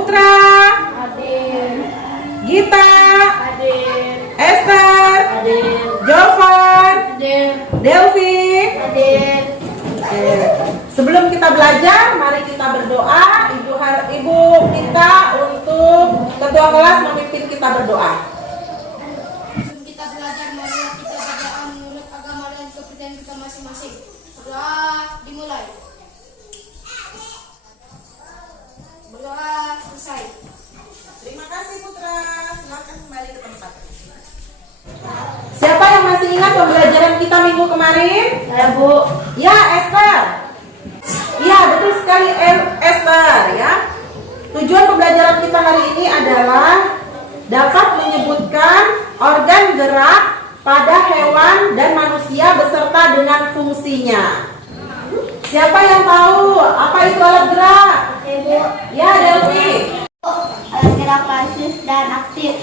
Putra, Hadir. Gita, Hadir. Esther, Hadir. Jovan, Hadir. Delvi. Hadir. Oke. Sebelum kita belajar, mari kita berdoa. Ibu kita untuk ketua kelas memimpin kita berdoa. Sebelum kita belajar, marilah kita berdoa menurut agama dan kepercayaan kita masing-masing. Berdoa dimulai. Berdoa selesai. Terima kasih Putra. Silakan kembali ke tempat. Siapa yang masih ingat pembelajaran kita minggu kemarin? Saya, Bu. Ya, Esther. Ya, betul sekali Esther ya. Tujuan pembelajaran kita hari ini adalah dapat menyebutkan organ gerak pada hewan dan manusia beserta dengan fungsinya. Siapa yang tahu apa itu alat gerak? Ibu. Ya, Delvi. Alat gerak pasif dan aktif.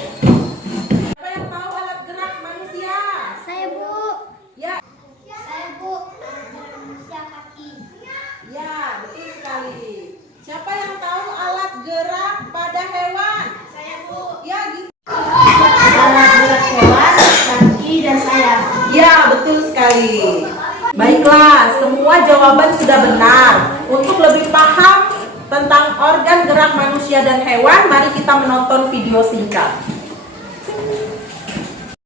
Siapa yang tahu alat gerak manusia? Saya, Bu. Ya, Saya, Bu. Manusia kaki. ya, betul sekali. Siapa yang tahu alat gerak pada hewan? Saya, Bu. Ya, gitu. Alat gerak hewan, kaki dan sayap. Ya, betul sekali. Baiklah, semua jawaban sudah benar. Untuk lebih paham tentang organ gerak manusia dan hewan, mari kita menonton video singkat.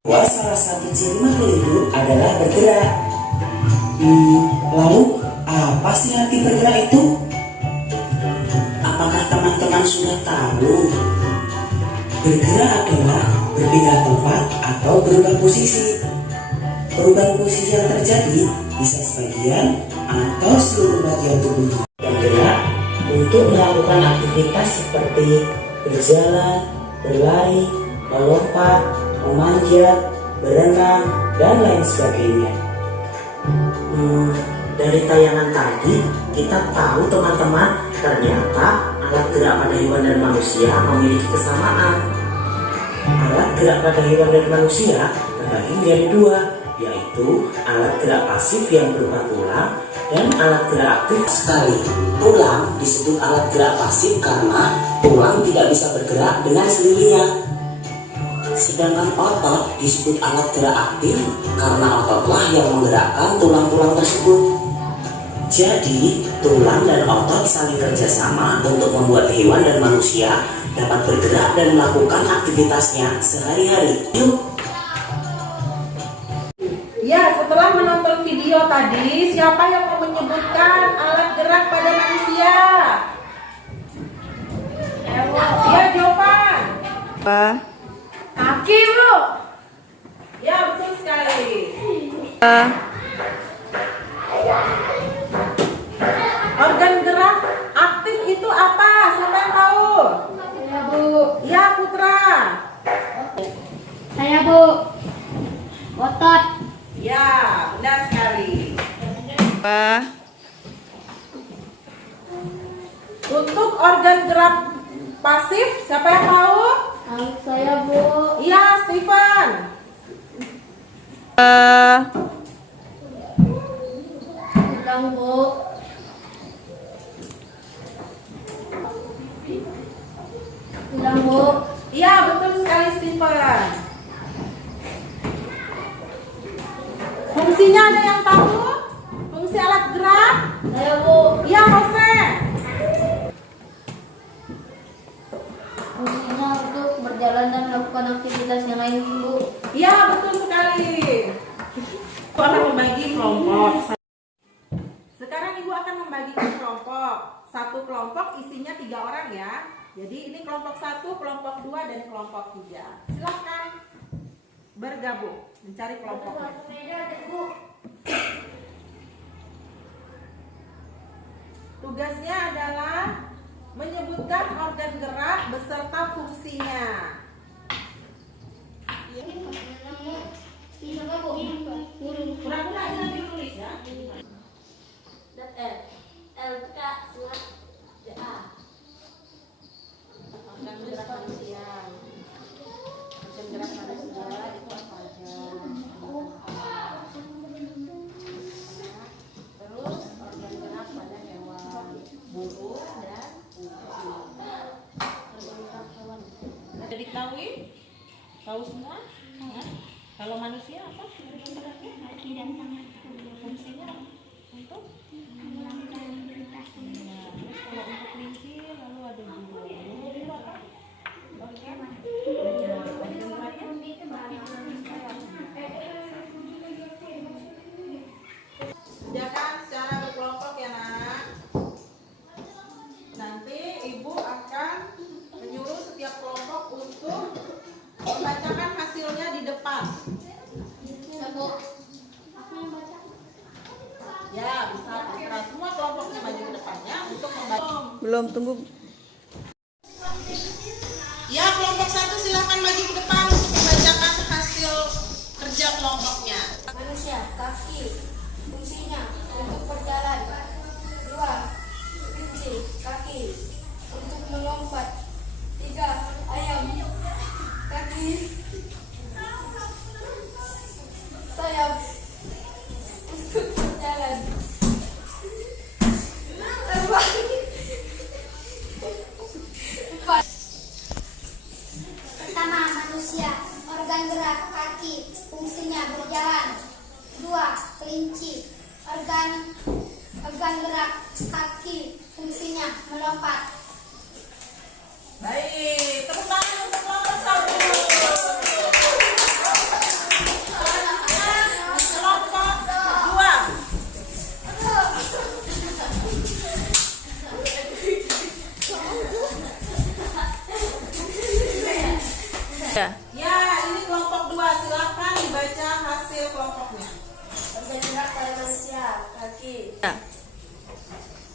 Bahwa salah satu ciri makhluk hidup adalah bergerak. Lalu apa sih arti bergerak itu? Apakah teman-teman sudah tahu? Bergerak adalah berpindah tempat atau berubah posisi. Perubahan posisi yang terjadi bisa sebagian atau seluruh bagian tubuh bergerak untuk melakukan aktivitas seperti berjalan, berlari, melompat, memanjat, berenang, dan lain sebagainya. Dari tayangan tadi kita tahu teman-teman, ternyata alat gerak pada hewan dan manusia memiliki kesamaan. Alat gerak pada hewan dan manusia terbagi menjadi dua, yaitu alat gerak pasif yang berupa tulang dan alat gerak aktif sekali. Tulang disebut alat gerak pasif karena tulang tidak bisa bergerak dengan sendirinya. Sedangkan otot disebut alat gerak aktif karena ototlah yang menggerakkan tulang-tulang tersebut. Jadi, tulang dan otot saling kerjasama untuk membuat hewan dan manusia dapat bergerak dan melakukan aktivitasnya sehari-hari. Yuk! Ya, setelah menonton video tadi, siapa yang mau menyebutkan alat gerak pada manusia? Ya, Jovan. Kaki, Bu. Ya, betul sekali. Organ gerak aktif itu apa? Siapa yang tahu? Saya, Bu. Ya, Putra. Saya, Bu. Otot. Ya, benar sekali. Untuk organ gerak pasif, siapa yang tahu? Saya, Bu. Iya, Stephen. Tulang, Bu. Tulang, Bu. Iya, betul sekali, Stephen. Fungsinya ada yang tahu? Fungsi alat gerak? Saya, Bu. Iya, Jose. Fungsinya untuk berjalan dan melakukan aktivitas yang lain, Bu. Iya, betul sekali. Ibu akan membagi kelompok. Sekarang Ibu akan membagikan kelompok. Satu kelompok isinya 3 orang ya. Jadi ini kelompok 1, kelompok 2, dan kelompok 3. Silahkan bergabung mencari kelompoknya. Tugasnya adalah menyebutkan organ gerak beserta fungsinya. Pura-pura aja nanti tulis ya. Organ gerak manusia. Organ gerak manusia itu apa aja? Terus organ gerak pada hewan, burung dan kucing. Diketahui? Tahu semua? Ya. Kalau manusia apa? Kaki dan tangan. Fungsinya untuk? Nah, terus kalau untuk kelinci lalu ada bulu. Bulu itu apa? Organ. Kerjakan secara berkelompok ya nak. Nanti ibu akan menyuruh setiap kelompok untuk membacakan hasilnya di depan. Ya bisa putra semua kelompoknya maju ke depannya untuk membaca. Belum, tunggu. Ya kelompok 1 silakan maju ke depan untuk membacakan hasil kerja kelompoknya. Manusia, kaki, fungsinya untuk berjalan. 2. Kelinci, kaki, untuk melompat. 3. Ayam, kaki, sayap, untuk berjalan. 4. Pertama, manusia, organ gerak kaki, fungsinya berjalan. 2. Kelinci, organ gerak kaki, fungsinya melompat. Baik, tepuk tangan untuk kelompok 1. Kelompok 2. Ya. Ya, ini kelompok 2. Silakan dibaca hasil kelompoknya. Organ gerak pada manusia, kaki. Ya.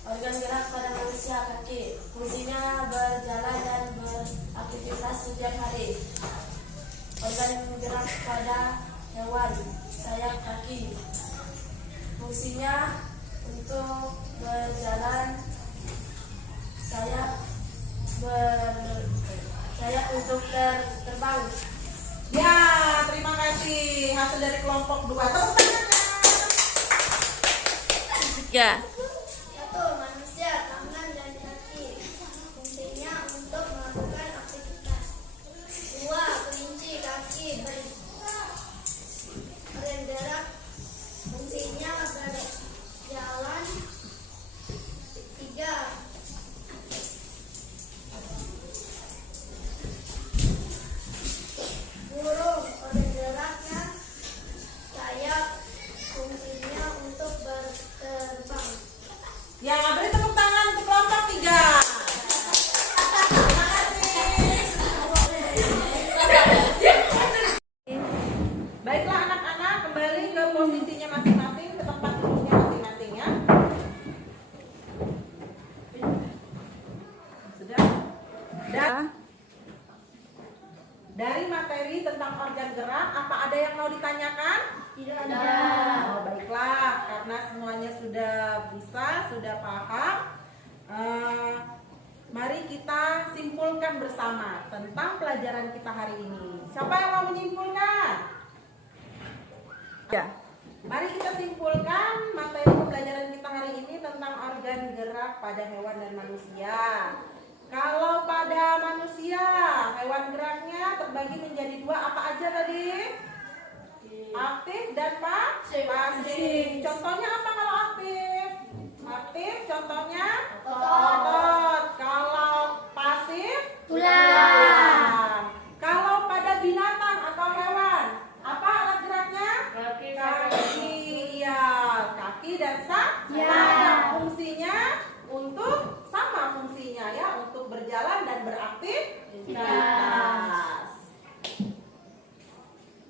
Organ gerak pada manusia, kaki. Fungsinya berjalan dan beraktivitas setiap hari. Organ gerak pada hewan, sayap, kaki. Fungsinya untuk berjalan, sayap untuk terbang. Ya, terima kasih hasil dari kelompok 2. Tepuk tangannya. Ya. 1. Manusia, tangan dan kaki, fungsinya untuk melakukan aktivitas. 2. Kelinci, kaki, bergerak, fungsinya berjalan. 3. Burung, organ geraknya sayap, fungsinya untuk berterbang. Ya, beri tepuk tangan untuk kelompok 3. Terima kasih. Baiklah anak-anak, kembali ke posisinya masing-masing, ke tempat duduknya masing-masing ya. Sudah? Dari materi tentang organ gerak, apa ada yang mau ditanyakan? Tidak Oh, baiklah, karena semuanya sudah bisa, sudah paham. Mari kita simpulkan bersama tentang pelajaran kita hari ini. Siapa yang mau menyimpulkan? Ya. Mari kita simpulkan materi pembelajaran kita hari ini tentang organ gerak pada hewan dan manusia. Kalau pada manusia, hewan geraknya terbagi menjadi 2, apa aja tadi? Aktif dan pasif. Contohnya apa kalau aktif? Aktif contohnya otot. Kalau pasif tulang. Kalau pada binatang atau hewan, apa alat geraknya? Kaki. Iya, kaki dan sayap. Fungsinya untuk sama fungsinya ya, untuk berjalan dan beraktivitas.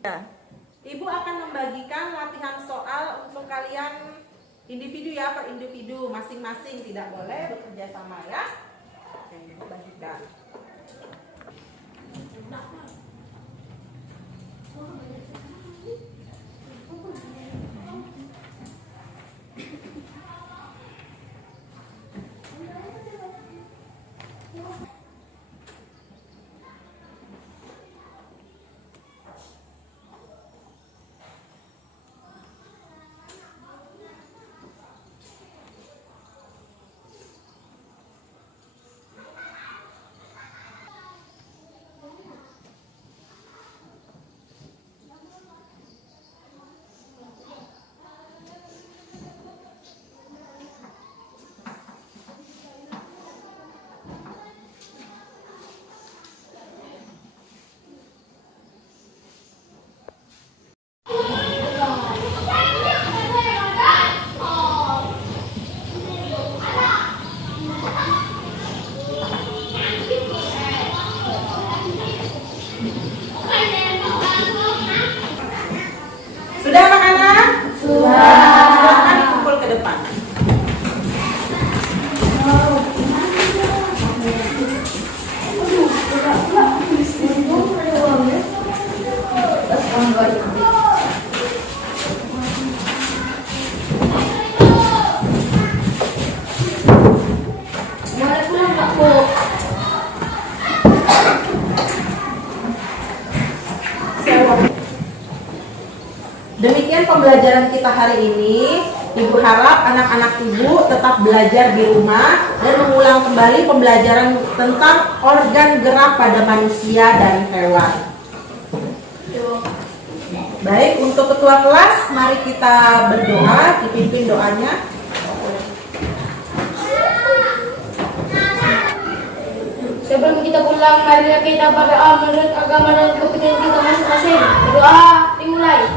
Ya. Ibu akan membagikan latihan soal untuk kalian individu ya, per individu masing-masing, tidak boleh bekerja sama ya. Oke, ibu bagikan. pembelajaran kita hari ini, Ibu harap anak-anak Ibu tetap belajar di rumah dan mengulang kembali pembelajaran tentang organ gerak pada manusia dan hewan. Baik, untuk ketua kelas, mari kita berdoa, dipimpin doanya. Sebelum kita pulang, marilah kita berdoa menurut agama dan kepercayaan kita masing-masing. Doa dimulai.